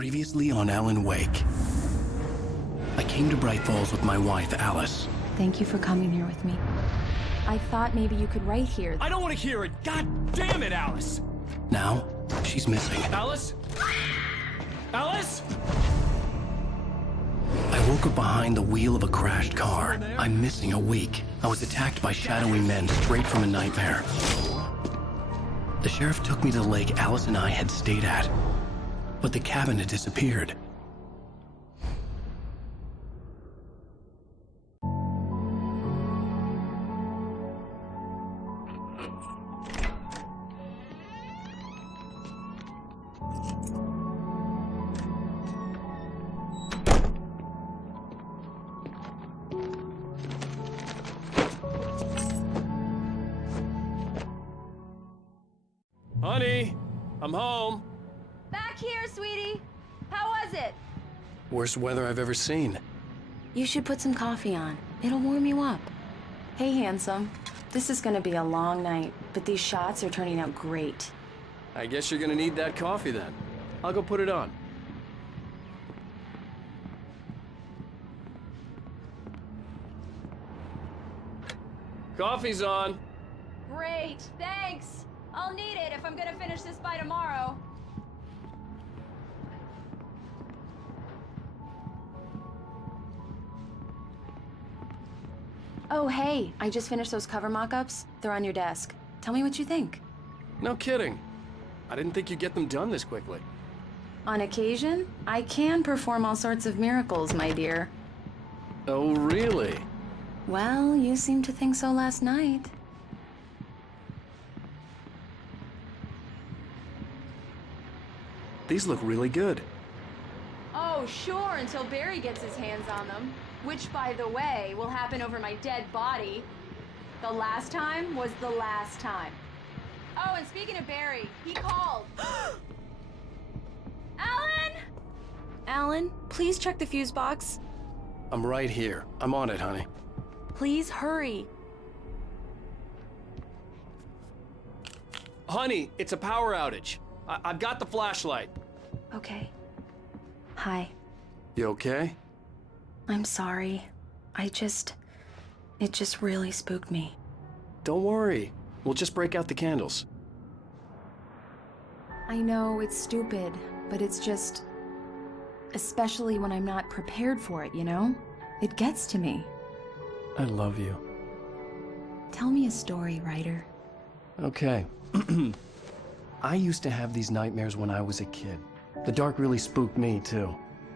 Previously on Alan Wake. I came to Bright Falls with my wife, Alice. Thank you for coming here with me. I thought maybe you could write here. I don't want to hear it! God damn it, Alice! Now, she's missing. Alice? Alice? I woke up behind the wheel of a crashed car. I'm missing a week. I was attacked by shadowy men straight from a nightmare. The sheriff took me to the lake Alice and I had stayed at, but the cabin had disappeared. Honey, I'm home. Back here, sweetie. How was it? Worst weather I've ever seen. You should put some coffee on. It'll warm you up. Hey, handsome. This is gonna be a long night, but these shots are turning out great. I guess you're gonna need that coffee then. I'll go put it on. Coffee's on. Great, thanks. I'll need it if I'm gonna finish this by tomorrow. Oh, hey, I just finished those cover mock-ups. They're on your desk. Tell me what you think. No kidding. I didn't think you'd get them done this quickly. On occasion, I can perform all sorts of miracles, my dear. Oh, really? Well, you seemed to think so last night. These look really good. Oh, sure, until Barry gets his hands on them. Which, by the way, will happen over my dead body. The last time was the last time. Oh, and speaking of Barry, he called. Alan? Alan, please check the fuse box. I'm right here. I'm on it, honey. Please hurry. Honey, it's a power outage. I've got the flashlight. Okay. Hi. You okay? I'm sorry. It just really spooked me. Don't worry. We'll just break out the candles. I know it's stupid, but it's just... especially when I'm not prepared for it, you know? It gets to me. I love you. Tell me a story, writer. Okay. I used to have these nightmares when I was a kid. The dark really spooked me, too.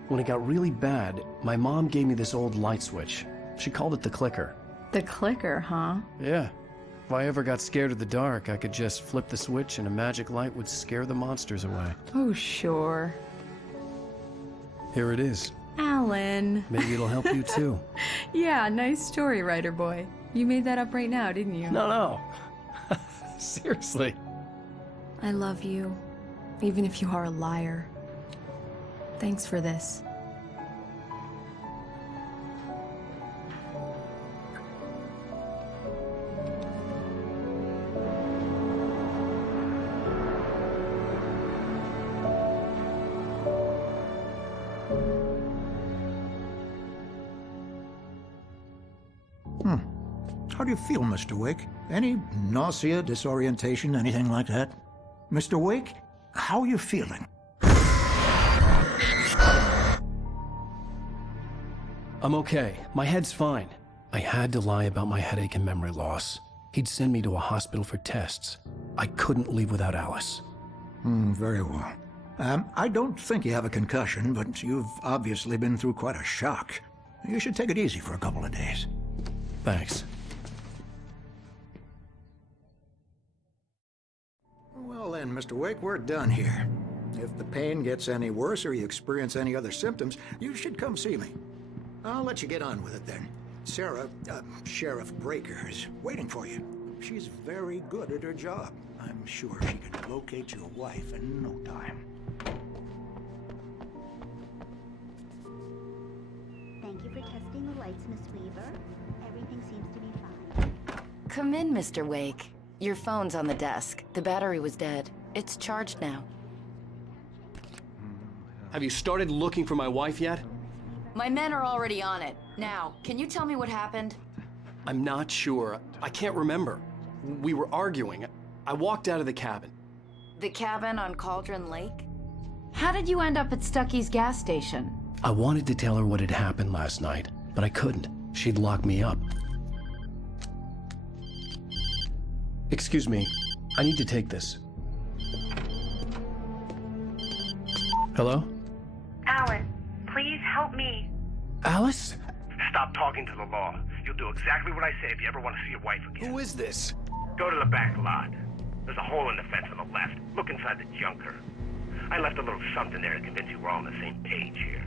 When it got really bad, my mom gave me this old light switch. She called it the clicker. The clicker, huh? Yeah. If I ever got scared of the dark, I could just flip the switch and a magic light would scare the monsters away. Oh, sure. Here it is. Alan. Maybe it'll help you, too. Yeah, nice story, writer boy. You made that up right now, didn't you? No. Seriously. I love you, even if you are a liar. Thanks for this. How do you feel, Mr. Wake? Any nausea, disorientation, anything like that? Mr. Wake, how are you feeling? I'm okay. My head's fine. I had to lie about my headache and memory loss. He'd send me to a hospital for tests. I couldn't leave without Alice. Very well. I don't think you have a concussion, but you've obviously been through quite a shock. You should take it easy for a couple of days. Thanks. Well then, Mr. Wake, we're done here. If the pain gets any worse or you experience any other symptoms, you should come see me. I'll let you get on with it then. Sarah, Sheriff Breaker, is waiting for you. She's very good at her job. I'm sure she can locate your wife in no time. Thank you for testing the lights, Miss Weaver. Everything seems to be fine. Come in, Mr. Wake. Your phone's on the desk. The battery was dead. It's charged now. Have you started looking for my wife yet? My men are already on it. Now, can you tell me what happened? I'm not sure. I can't remember. We were arguing. I walked out of the cabin. The cabin on Cauldron Lake? How did you end up at Stucky's gas station? I wanted to tell her what had happened last night, but I couldn't. She'd lock me up. Excuse me. I need to take this. Hello? Alan, please help me. Alice? Stop talking to the law. You'll do exactly what I say if you ever want to see your wife again. Who is this? Go to the back lot. There's a hole in the fence on the left. Look inside the junker. I left a little something there to convince you we're all on the same page here.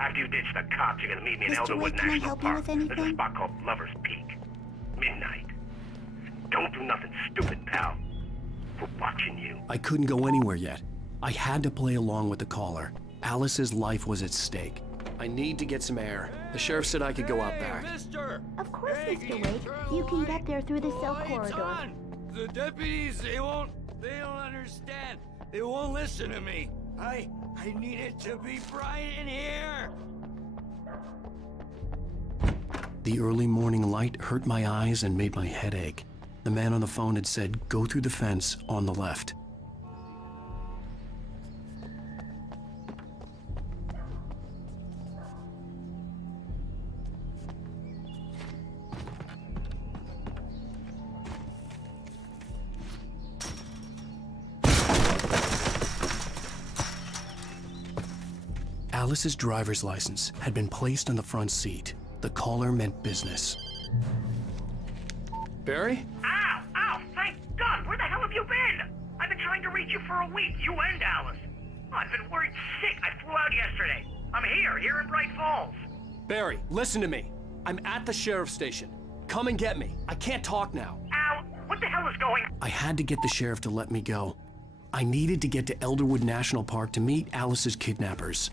After you ditch the cops, you're gonna meet me in Mr. Elderwood Wake, can I National help you Park. with anything? There's a spot called Lover's Peak. Midnight. Don't do nothing stupid, pal. We're watching you. I couldn't go anywhere yet. I had to play along with the caller. Alice's life was at stake. I need to get some air. The sheriff said I could go out back. Mister! Of course, Hey, Mr. can Wake. turn You can the get there through the cell lights corridor. on? The deputies, they don't understand. They won't listen to me. I need it to be bright in here. The early morning light hurt my eyes and made my head ache. The man on the phone had said, go through the fence on the left. Alice's driver's license had been placed on the front seat. The caller meant business. Barry? Ow! Ow! Thank God! Where the hell have you been? I've been trying to reach you for a week, you and Alice. I've been worried sick. I flew out yesterday. I'm here in Bright Falls. Barry, listen to me. I'm at the sheriff's station. Come and get me. I can't talk now. Al, what the hell is going on? I had to get the sheriff to let me go. I needed to get to Elderwood National Park to meet Alice's kidnappers.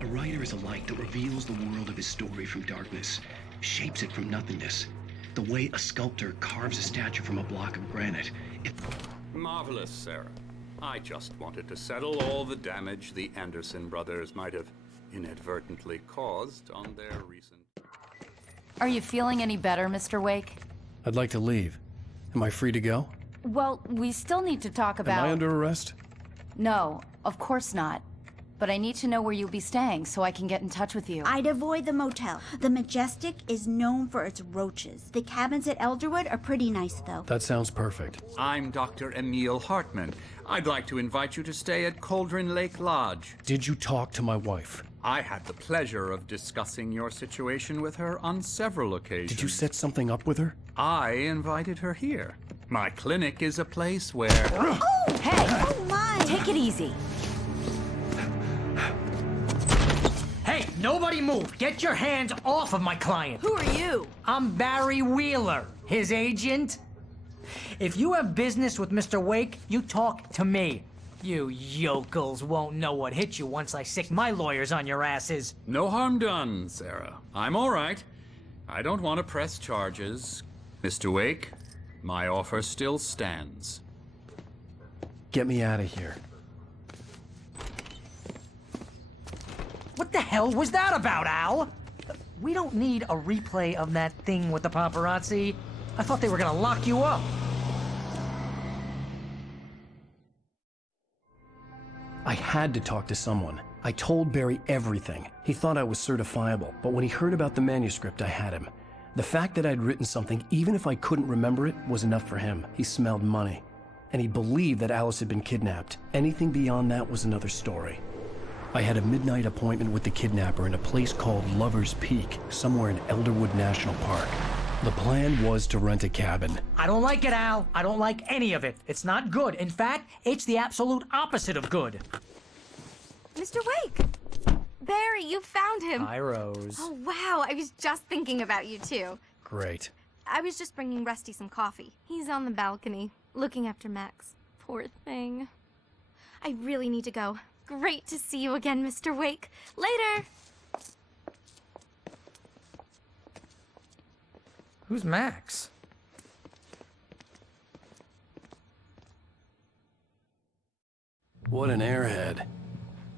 A writer is a light that reveals the world of his story from darkness, shapes it from nothingness. The way a sculptor carves a statue from a block of granite. Marvelous, Sarah. I just wanted to settle all the damage the Anderson brothers might have inadvertently caused on their recent... Are you feeling any better, Mr. Wake? I'd like to leave. Am I free to go? Well, we still need to talk about... Am I under arrest? No, of course not. But I need to know where you'll be staying so I can get in touch with you. I'd avoid the motel. The Majestic is known for its roaches. The cabins at Elderwood are pretty nice, though. That sounds perfect. I'm Dr. Emil Hartman. I'd like to invite you to stay at Cauldron Lake Lodge. Did you talk to my wife? I had the pleasure of discussing your situation with her on several occasions. Did you set something up with her? I invited her here. My clinic is a place where... Oh! Hey! Oh, my! Take it easy. Hey, nobody move! Get your hands off of my client! Who are you? I'm Barry Wheeler, his agent. If you have business with Mr. Wake, you talk to me. You yokels won't know what hit you once I sick my lawyers on your asses. No harm done, Sarah. I'm all right. I don't want to press charges. Mr. Wake, my offer still stands. Get me out of here. What the hell was that about, Al? We don't need a replay of that thing with the paparazzi. I thought they were gonna lock you up. I had to talk to someone. I told Barry everything. He thought I was certifiable, but when he heard about the manuscript, I had him. The fact that I'd written something, even if I couldn't remember it, was enough for him. He smelled money. And he believed that Alice had been kidnapped. Anything beyond that was another story. I had a midnight appointment with the kidnapper in a place called Lover's Peak, somewhere in Elderwood National Park. The plan was to rent a cabin. I don't like it, Al. I don't like any of it. It's not good. In fact, it's the absolute opposite of good. Mr. Wake! Barry, you found him! Hi, Rose. Oh, wow, I was just thinking about you, too. Great. I was just bringing Rusty some coffee. He's on the balcony, looking after Max. Poor thing. I really need to go. Great to see you again, Mr. Wake. Later! Who's Max? What an airhead.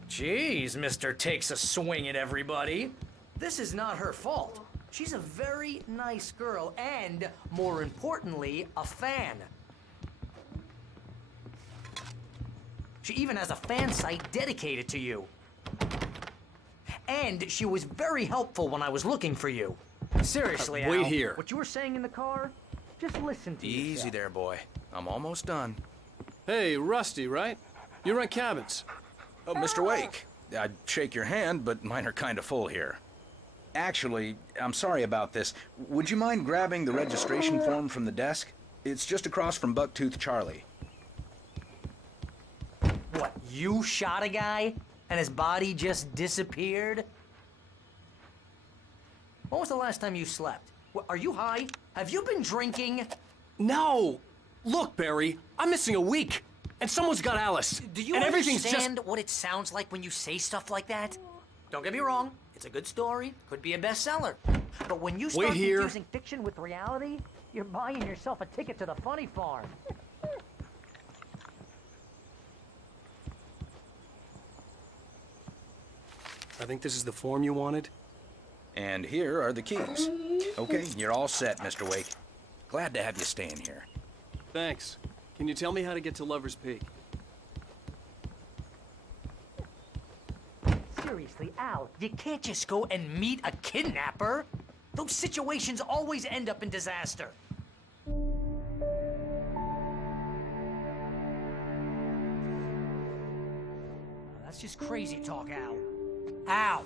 Jeez, Mr. Takes a swing at everybody. This is not her fault. She's a very nice girl and, more importantly, a fan. She even has a fan site dedicated to you. And she was very helpful when I was looking for you. Seriously, wait Al, here. what you were saying in the car, just listen to Easy yourself. there, boy. I'm almost done. Hey, Rusty, right? You rent cabins. Oh, Mr. Wake. I'd shake your hand, but mine are kind of full here. Actually, I'm sorry about this. Would you mind grabbing the registration form from the desk? It's just across from Bucktooth Charlie. What, you shot a guy and his body just disappeared? When was the last time you slept? What, are you high? Have you been drinking? No! Look, Barry, I'm missing a week. And someone's got Alice. Do you and everything's understand what it sounds like when you say stuff like that? Don't get me wrong, it's a good story, could be a bestseller. But when you start confusing fiction with reality, you're buying yourself a ticket to the funny farm. I think this is the form you wanted. And here are the keys. Okay, you're all set, Mr. Wake. Glad to have you staying here. Thanks. Can you tell me how to get to Lover's Peak? Seriously, Al, you can't just go and meet a kidnapper. Those situations always end up in disaster. That's just crazy talk, Al. Al!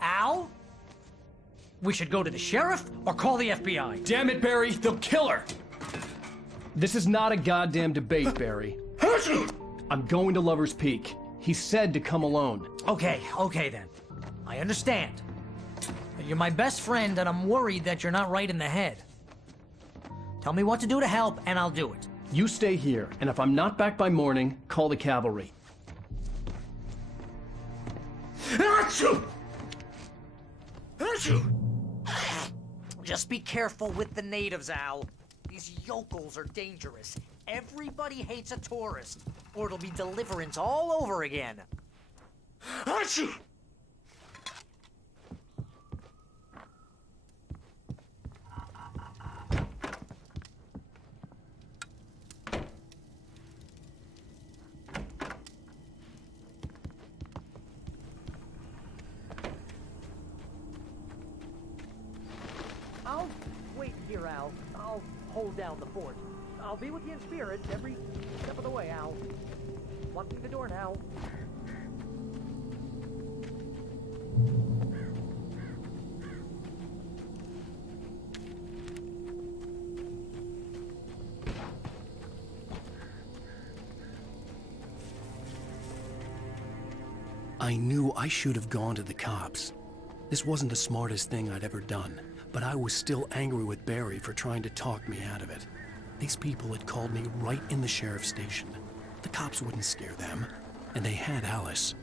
Al? We should go to the sheriff or call the FBI. Damn it, Barry, they'll kill her! This is not a goddamn debate, Barry. I'm going to Lover's Peak. He said to come alone. Okay then. I understand. You're my best friend, and I'm worried that you're not right in the head. Tell me what to do to help, and I'll do it. You stay here, and if I'm not back by morning, call the cavalry. Just be careful with the natives, Al. These yokels are dangerous. Everybody hates a tourist, or it'll be Deliverance all over again. I'll wait here, Al. I'll hold down the fort. I'll be with you in spirit every step of the way, Al. Locking the door now. I knew I should have gone to the cops. This wasn't the smartest thing I'd ever done, but I was still angry with Barry for trying to talk me out of it. These people had called me right in the sheriff's station. The cops wouldn't scare them, and they had Alice.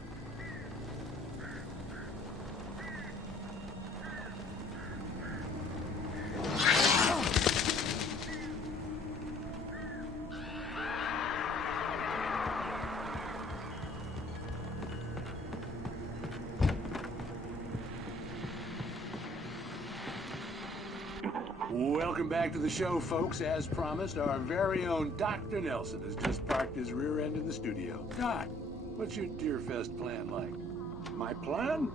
Welcome back to the show, folks. As promised, our very own Dr. Nelson has just parked his rear end in the studio. Doc, what's your Deer Fest plan like? My plan?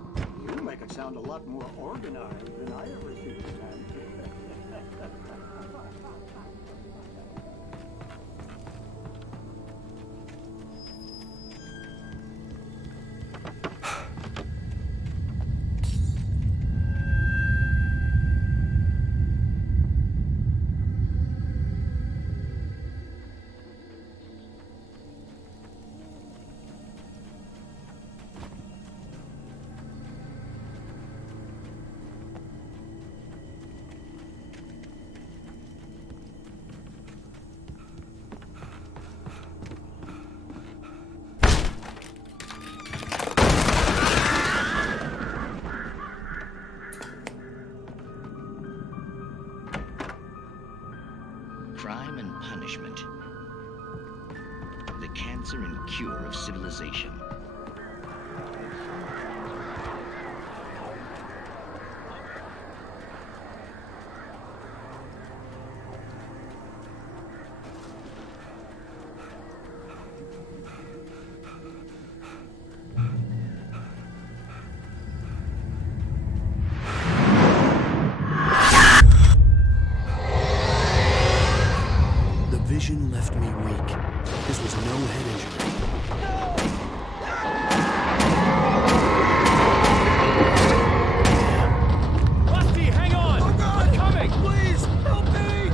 You make it sound a lot more organized than I ever see it, man. crime and punishment. The cancer and cure of civilization. Vision left me weak. This was no head injury. Rusty, hang on! Oh God! I'm coming! Please, help me!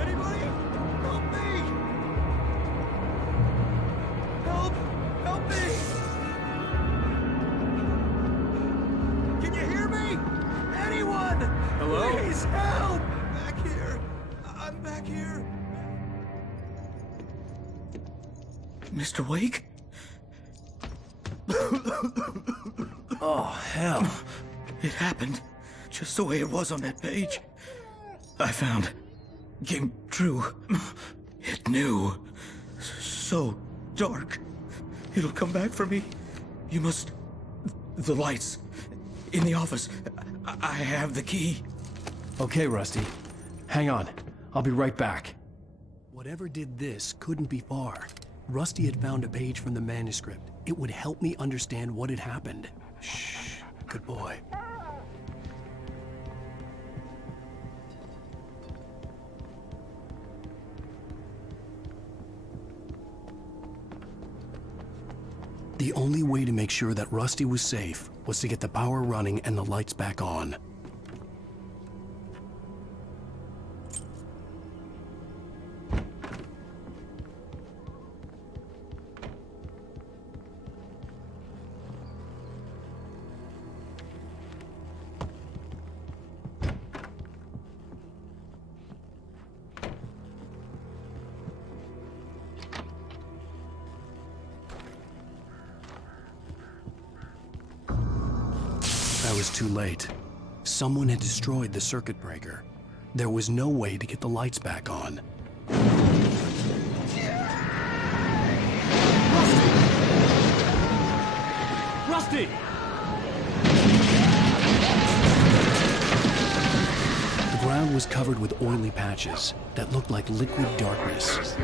Anybody? Help me! Help! Help me! Can you hear me? Anyone? Hello? Please, help! Back here. I'm back here. Mr. Wake? Oh, hell. It happened just the way it was on that page. I found. Came true. It knew. So dark. It'll come back for me. You must... The lights. In the office. I have the key. Okay, Rusty. Hang on. I'll be right back. Whatever did this couldn't be far. Rusty had found a page from the manuscript. It would help me understand what had happened. Shh. Good boy. The only way to make sure that Rusty was safe was to get the power running and the lights back on. I was too late. Someone had destroyed the circuit breaker. There was no way to get the lights back on. Rusty! The ground was covered with oily patches that looked like liquid darkness.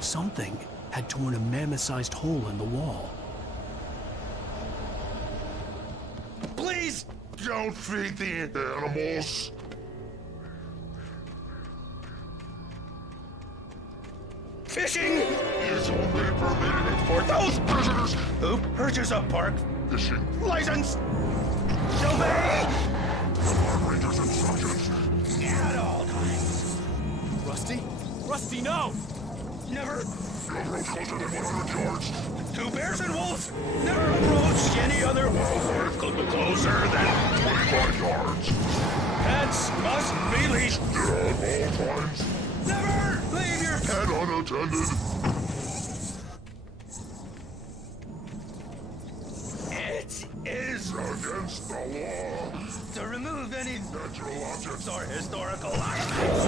Something had torn a mammoth-sized hole in the wall. Please! Don't feed the animals! Fishing is only permitted for those prisoners who purchase a park fishing license. Obey! Park Ranger's instructions. At all times. Rusty? Rusty, no! Never. Don't approach closer than 100 yards. Two bears and wolves never approach any other wildlife closer than 25 yards. Pets must be leashed. At all times. Never leave your Pet unattended. It is against the law to remove any natural objects or historical artifacts.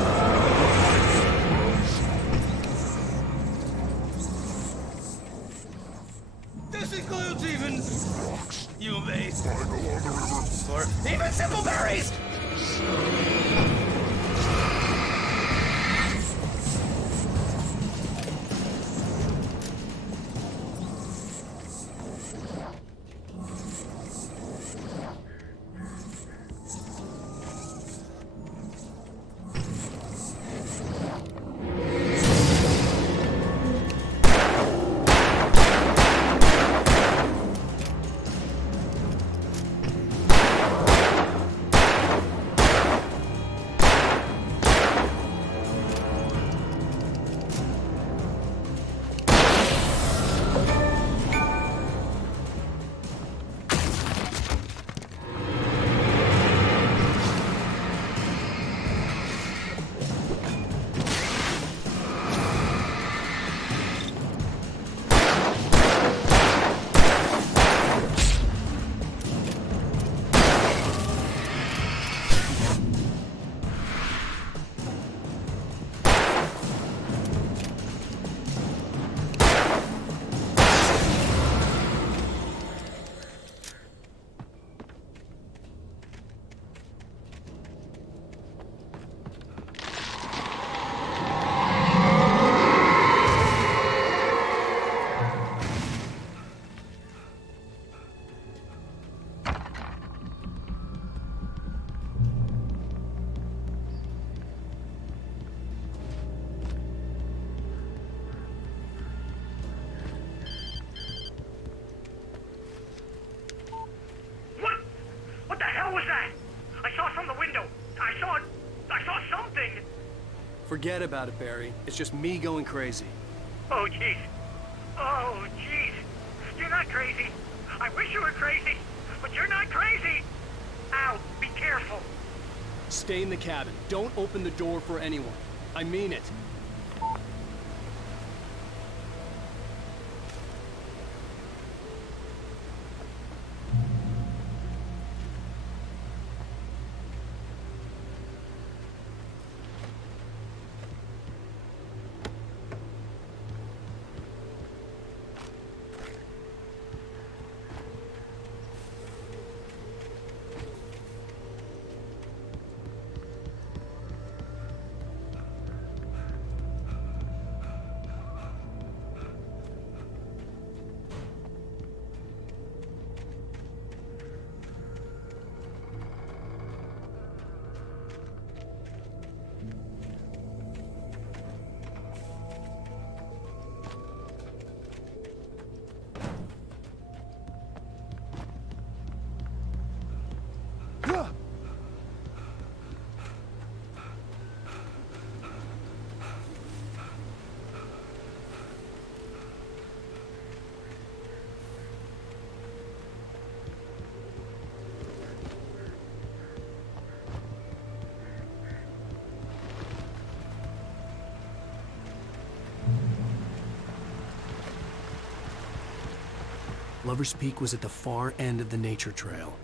This includes even rocks you may find along the river, or even simple berries. was that? I saw from the window. I saw something. Forget about it, Barry. It's just me going crazy. Oh, jeez. Oh, jeez. You're not crazy. I wish you were crazy, but you're not crazy. Ow, be careful. Stay in the cabin. Don't open the door for anyone. I mean it. Lover's Peak was at the far end of the nature trail.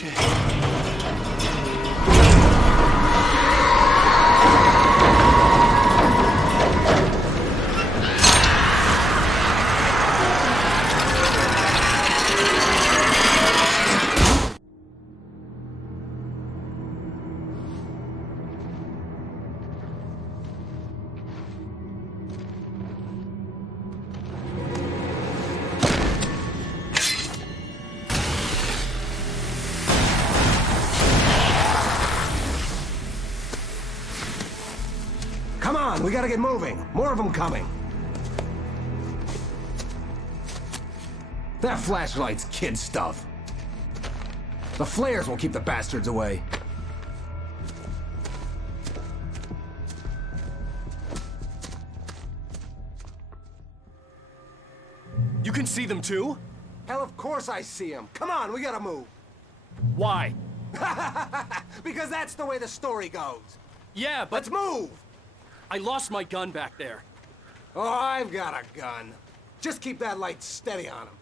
Shit. Come on, we gotta get moving. More of them coming. That flashlight's kid stuff. The flares will keep the bastards away. You can see them too? Hell, of course I see them. Come on, we gotta move. Why? Because that's the way the story goes. Yeah, but... Let's move! I lost my gun back there. Oh, I've got a gun. Just keep that light steady on him.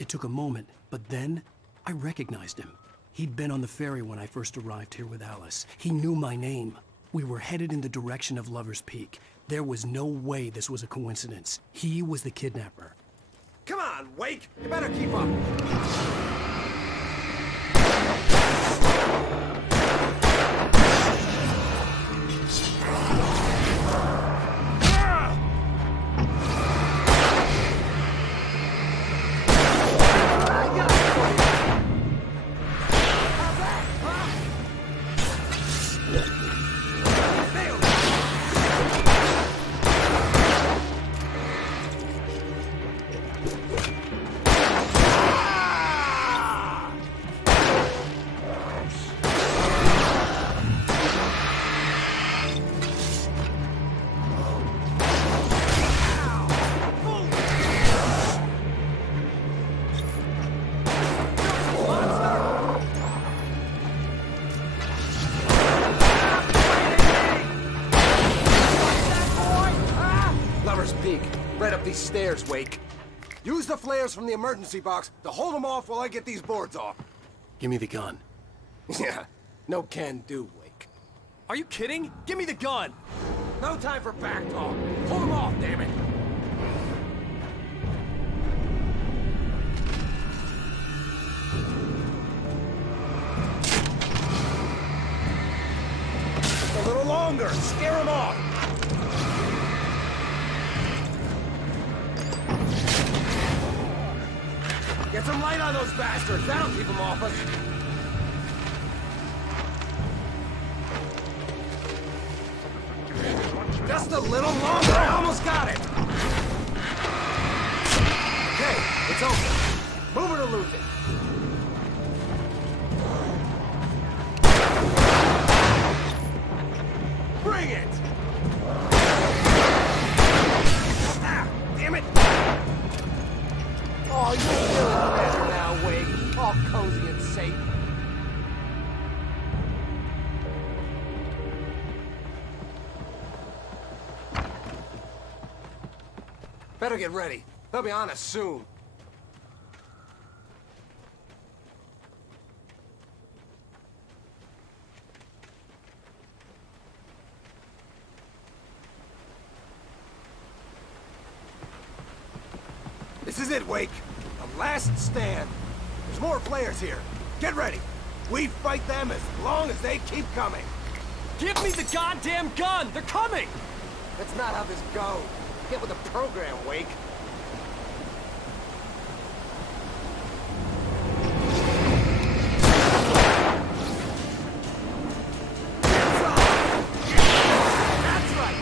It took a moment, but then I recognized him. He'd been on the ferry when I first arrived here with Alice. He knew my name. We were headed in the direction of Lover's Peak. There was no way this was a coincidence. He was the kidnapper. Come on, Wake! You better keep up. Right up these stairs, Wake. Use the flares from the emergency box to hold them off while I get these boards off. Give me the gun. Yeah, no can do, Wake. Are you kidding? Give me the gun! No time for back talk. Hold them off, damn it! A little longer. Scare them off. Get some light on those bastards. That'll keep them off us. Just a little longer. I almost got it. Okay, it's open. Move it or lose it. Bring it! Ah, damn it! Oh, you're feeling better now, Wake. All cozy and safe. Better get ready. They'll be on us soon. This is it, Wake. The last stand. There's more flares here. Get ready. We fight them as long as they keep coming. Give me the goddamn gun! They're coming! That's not how this goes. Get with the program, Wake. That's right.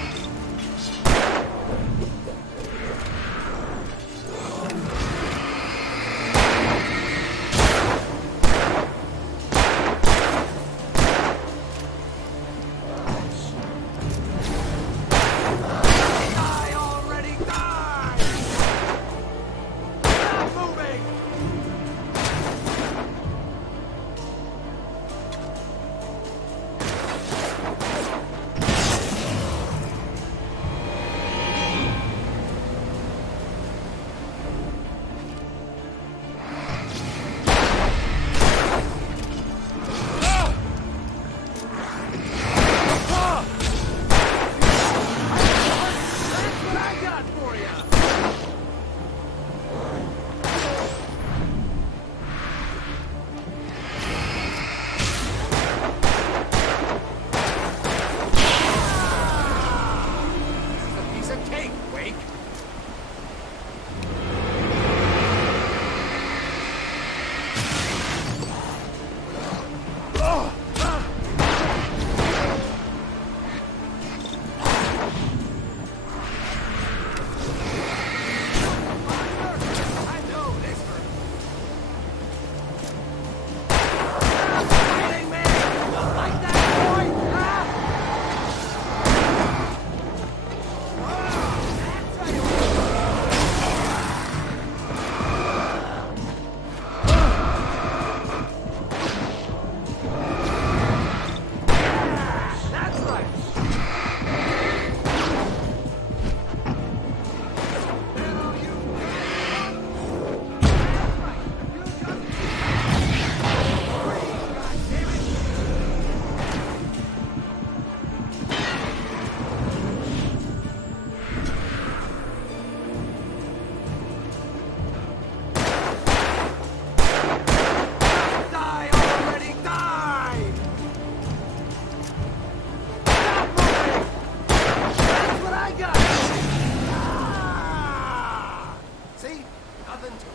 I already died! Nothing to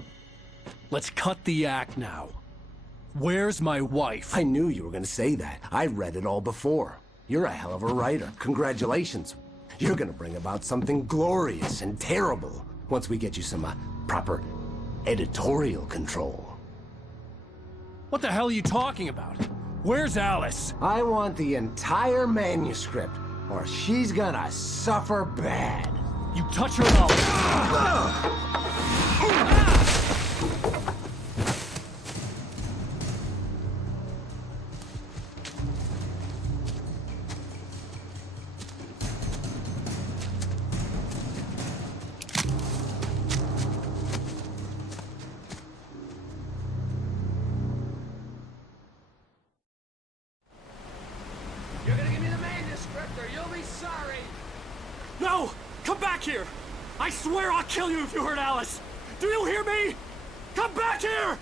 it. Let's cut the act now. Where's my wife? I knew you were gonna say that. I read it all before. You're a hell of a writer. Congratulations. You're gonna bring about something glorious and terrible once we get you some proper editorial control. What the hell are you talking about? Where's Alice? I want the entire manuscript, or she's gonna suffer bad. You touch her and I'll... You're gonna give me the manuscript or you'll be sorry. No! Come back here! I swear I'll kill you if you hurt Alice! Do you hear me? Come back here!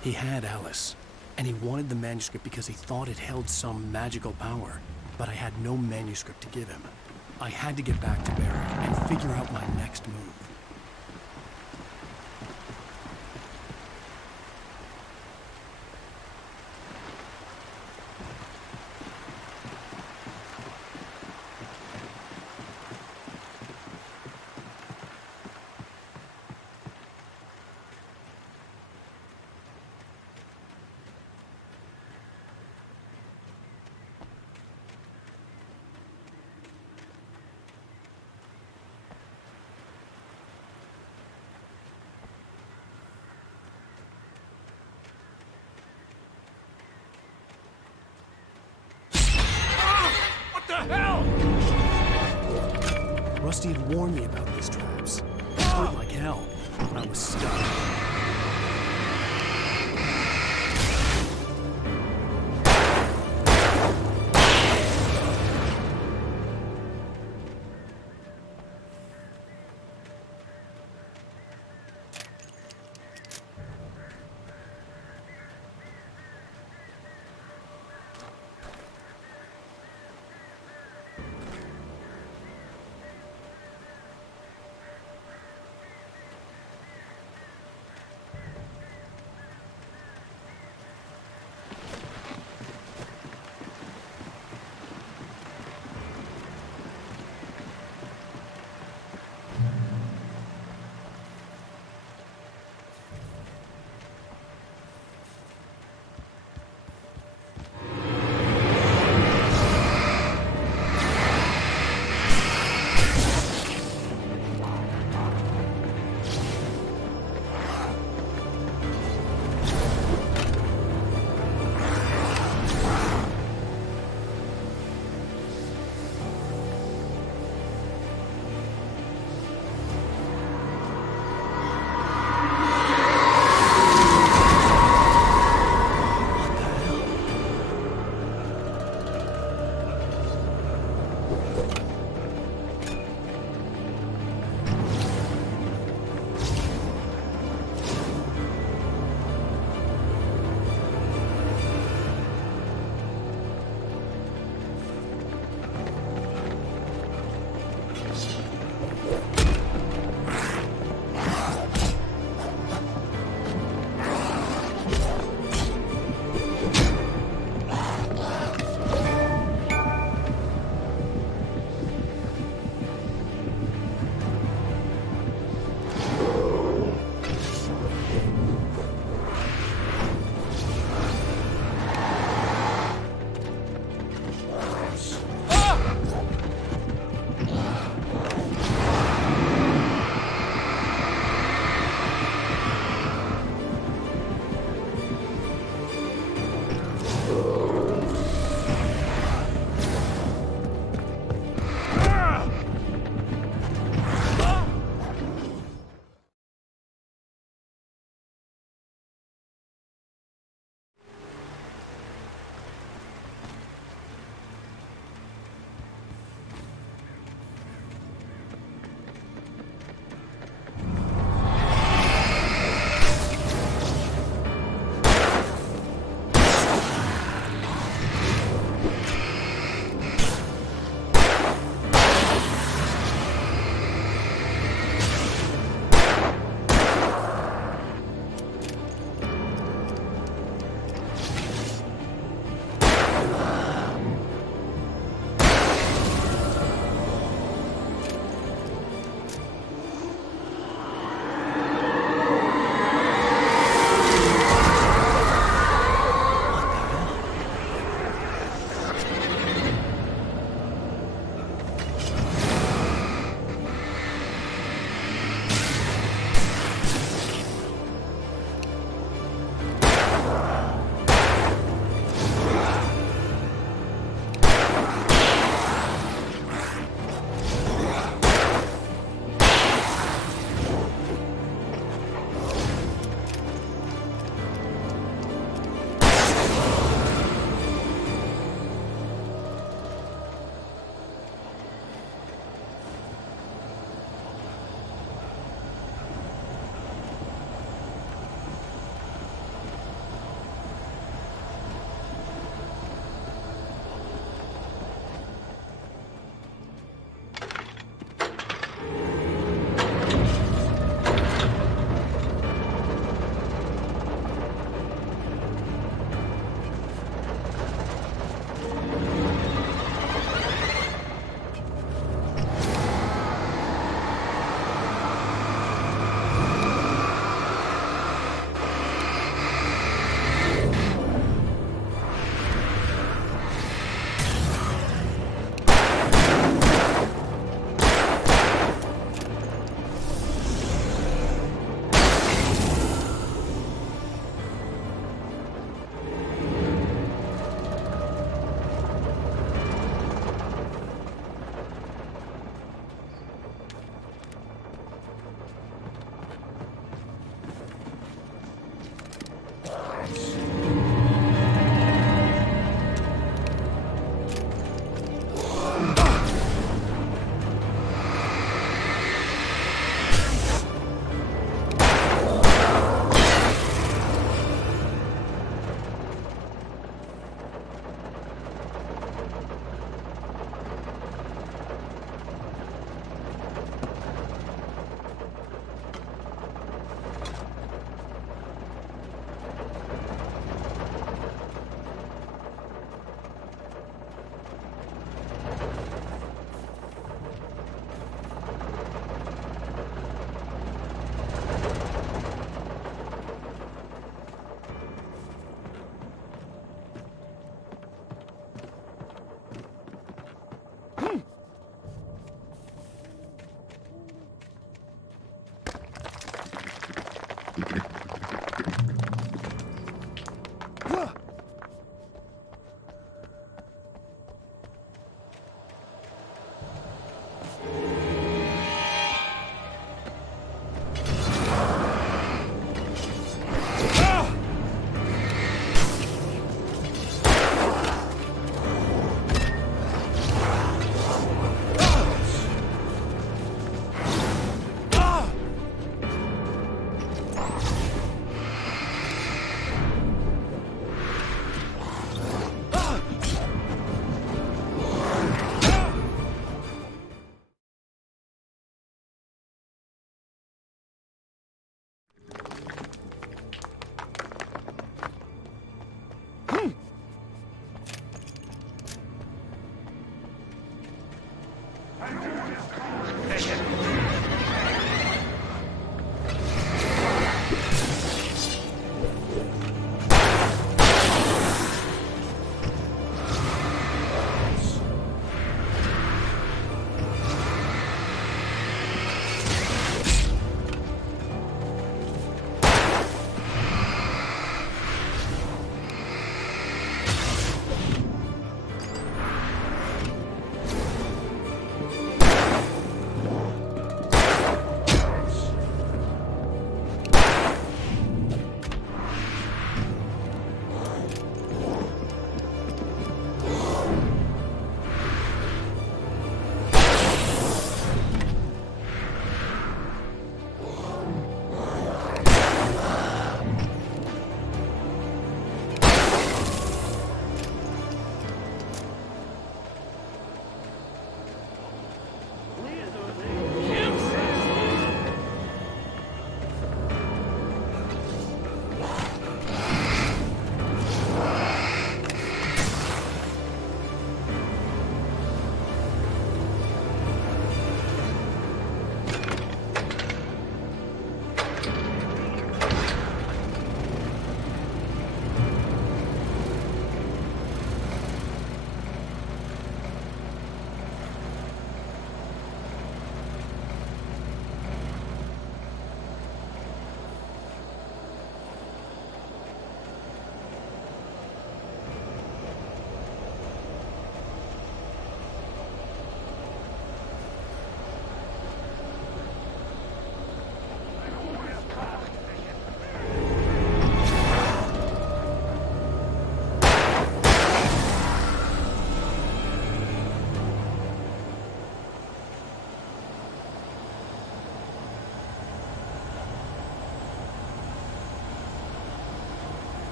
He had Alice, and he wanted the manuscript because he thought it held some magical power. But I had no manuscript to give him. I had to get back to Barry and figure out my next move. What the hell? Rusty had warned me about these traps. It hurt like hell, but I was stuck.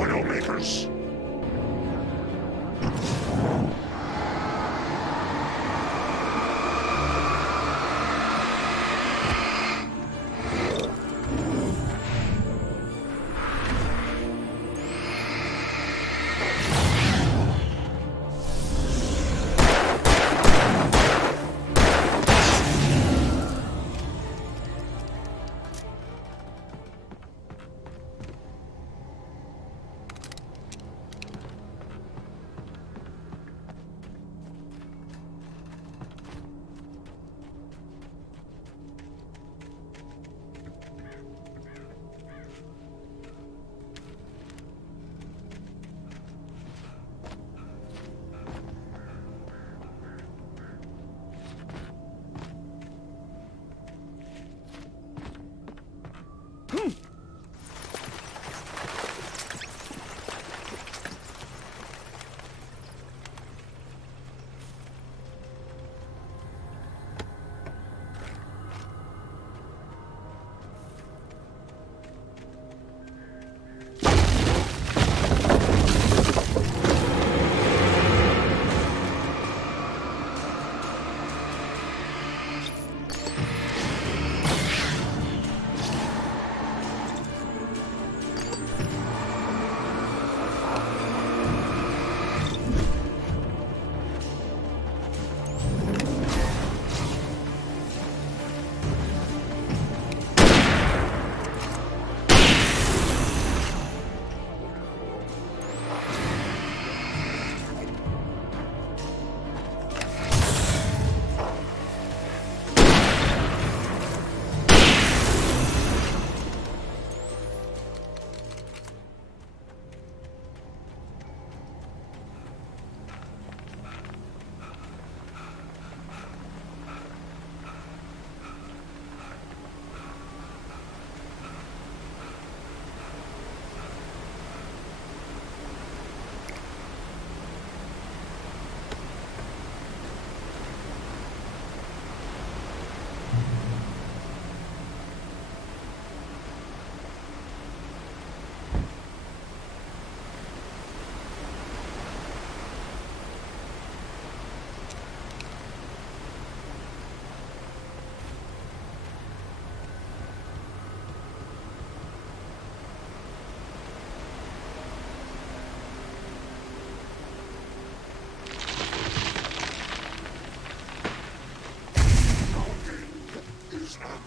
Widowmakers.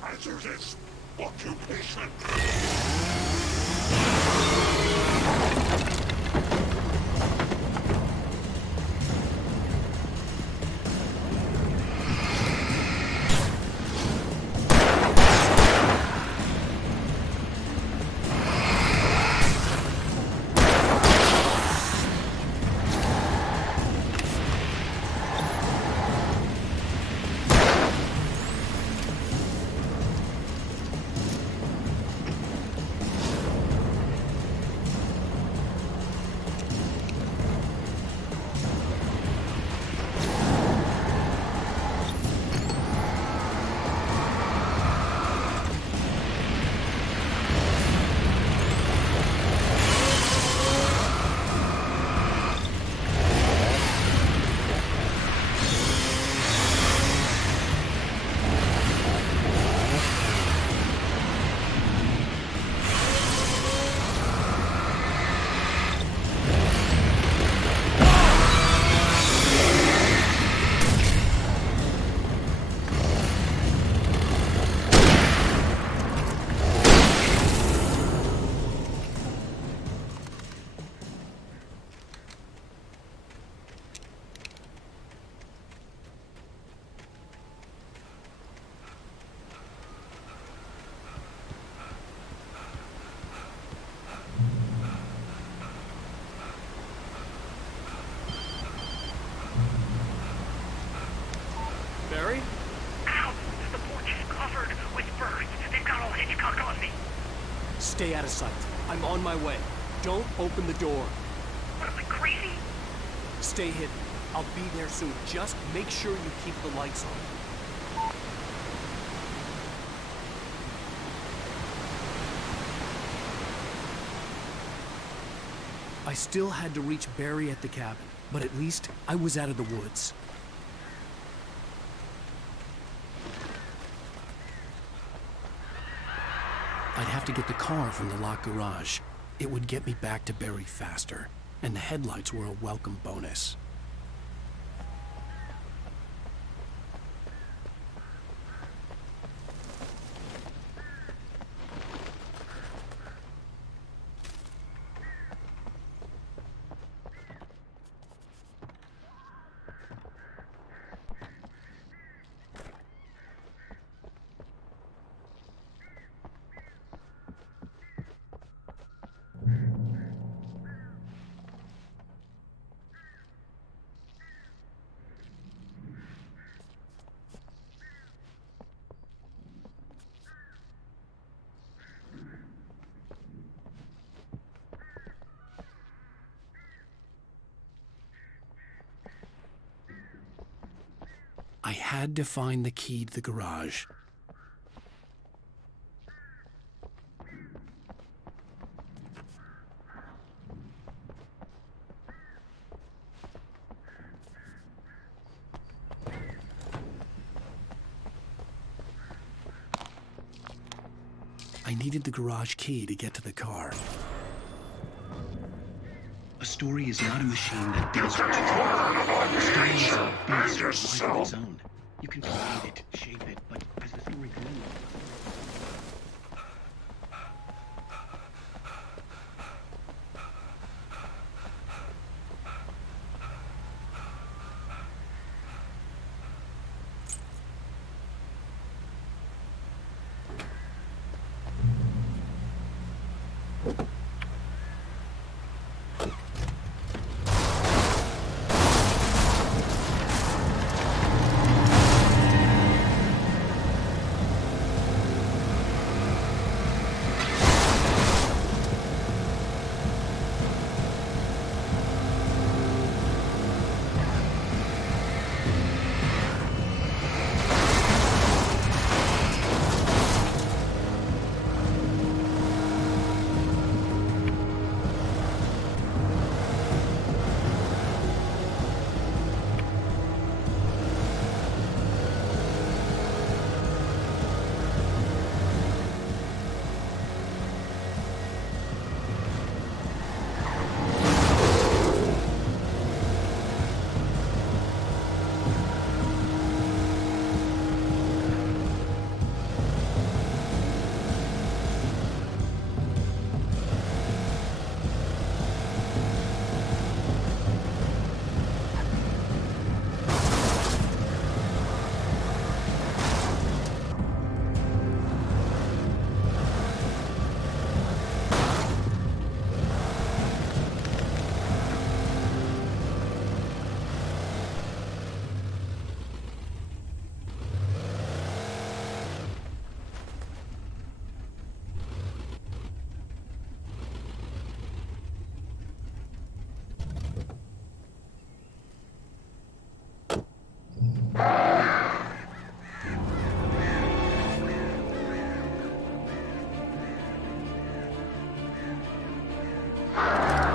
Hazardous occupation. Barry? Ow! The porch is covered with birds. They've got all Hitchcock on me. Stay out of sight. I'm on my way. Don't open the door. What am I, crazy? Stay hidden. I'll be there soon. Just make sure you keep the lights on. I still had to reach Barry at the cabin, but at least I was out of the woods. I'd have to get the car from the locked garage. It would get me back to Barry faster, and the headlights were a welcome bonus. I had to find the key to the garage. I needed the garage key to get to the car. A story is not a machine that does what you do. A story is a beast with life of its own. You can create it, shape it, but as the story goes...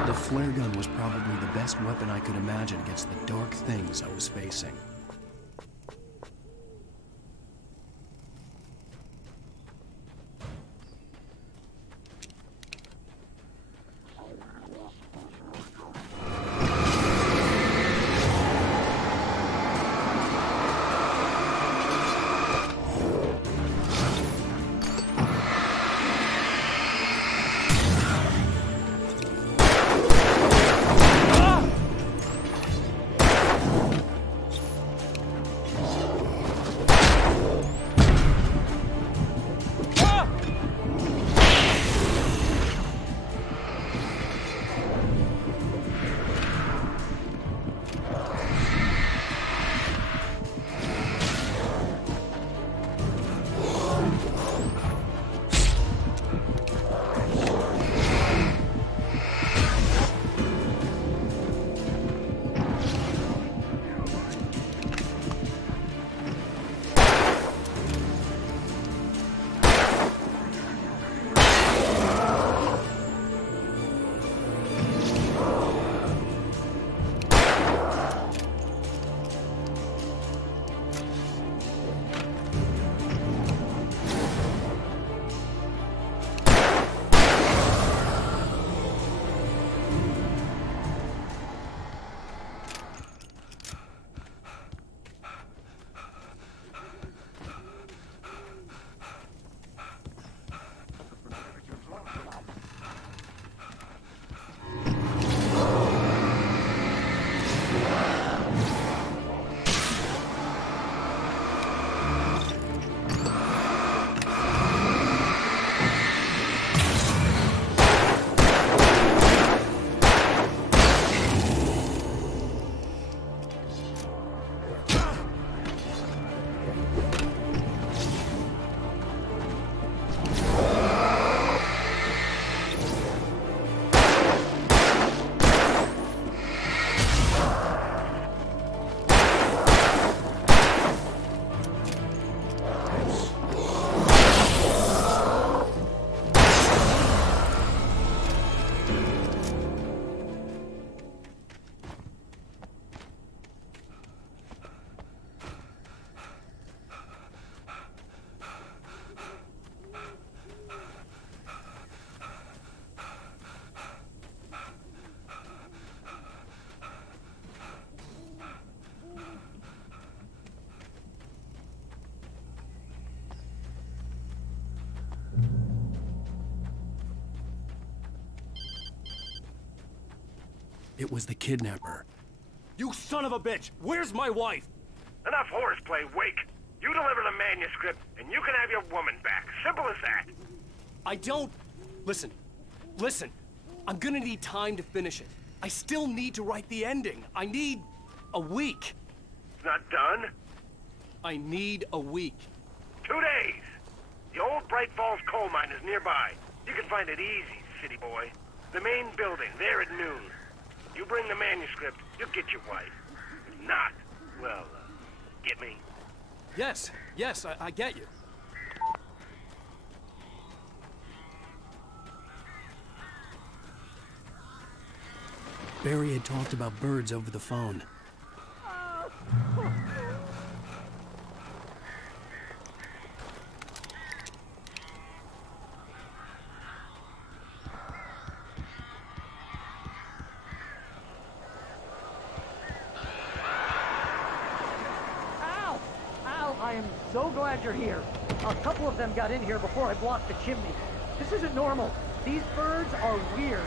The flare gun was probably the best weapon I could imagine against the dark things I was facing. It was the kidnapper. You son of a bitch! Where's my wife? Enough horseplay, Wake. You deliver the manuscript, and you can have your woman back. Simple as that. I don't... Listen. I'm gonna need time to finish it. I still need to write the ending. I need a week. It's not done? I need a week. 2 days. The old Bright Falls coal mine is nearby. You can find it easy, city boy. The main building, there at noon. You bring the manuscript, you'll get your wife. If not, well, get me? Yes, I get you. Barry had talked about birds over the phone. I am so glad you're here. A couple of them got in here before I blocked the chimney. This isn't normal. These birds are weird.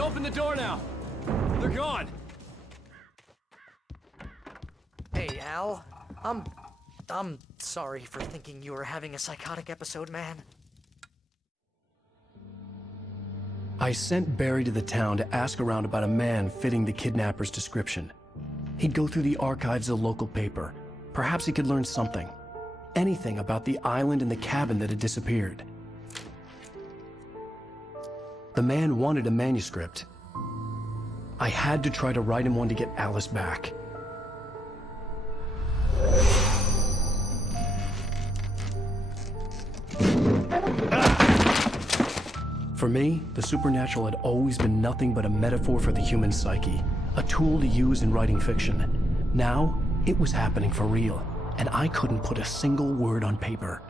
Open the door now. They're gone. Hey, Al. I'm sorry for thinking you were having a psychotic episode, man. I sent Barry to the town to ask around about a man fitting the kidnapper's description. He'd go through the archives of the local paper. Perhaps he could learn something. Anything about the island and the cabin that had disappeared. The man wanted a manuscript. I had to try to write him one to get Alice back. For me, the supernatural had always been nothing but a metaphor for the human psyche, a tool to use in writing fiction. Now, it was happening for real, and I couldn't put a single word on paper.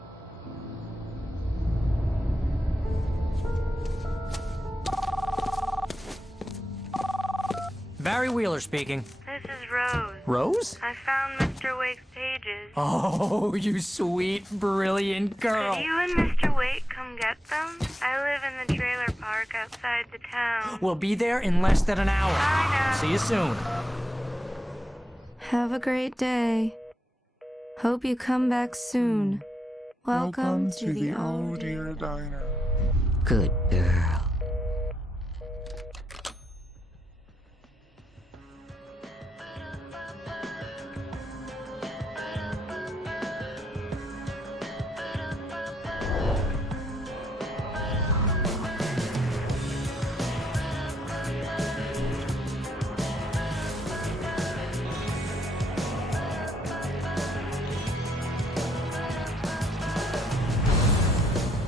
Barry Wheeler speaking. This is Rose. Rose? I found Mr. Wake's pages. Oh, you sweet, brilliant girl. Could you and Mr. Wake come get them? I live in the trailer park outside the town. We'll be there in less than an hour. Bye now. See you soon. Have a great day. Hope you come back soon. Welcome to the Oh Dear Diner. Good girl.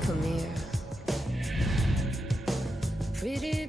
Come here. Pretty